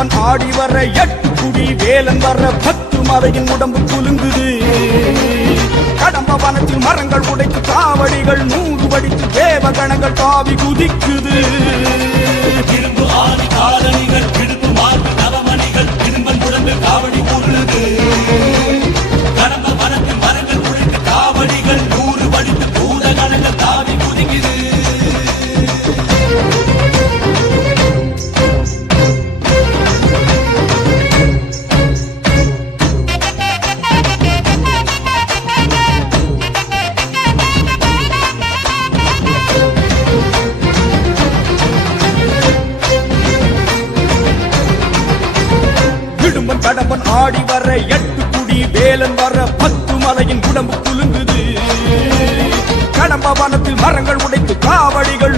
கடம்பன் ஆடி வர 8 குடி வேலன் வர 10 மலையின் உடம்பு குலுங்குது. கடம்ப வனத்தில் மரங்கள் உடைத்து காவடிகள் 100 வடித்து தேவகணங்கள் தாவி குதிக்குது. இரும்பு ஆதி காலணிகள் விடுப்பு மார்பு நவமணிகள் திரும்பன் உடம்பு காவடி கூறுது. கடம்ப வனத்தில் மரங்கள் உடைத்து காவடிகள் 100 வடித்து பூதகணங்கள் தாவி குதிக்குது. இடும்பன் கடம்பன் ஆடி வர 8 குடி வேலன் வர 10 மலையின் உடம்பு குலுங்குது. கடம்ப வனத்தில் மரங்கள் உடைத்து காவடிகள்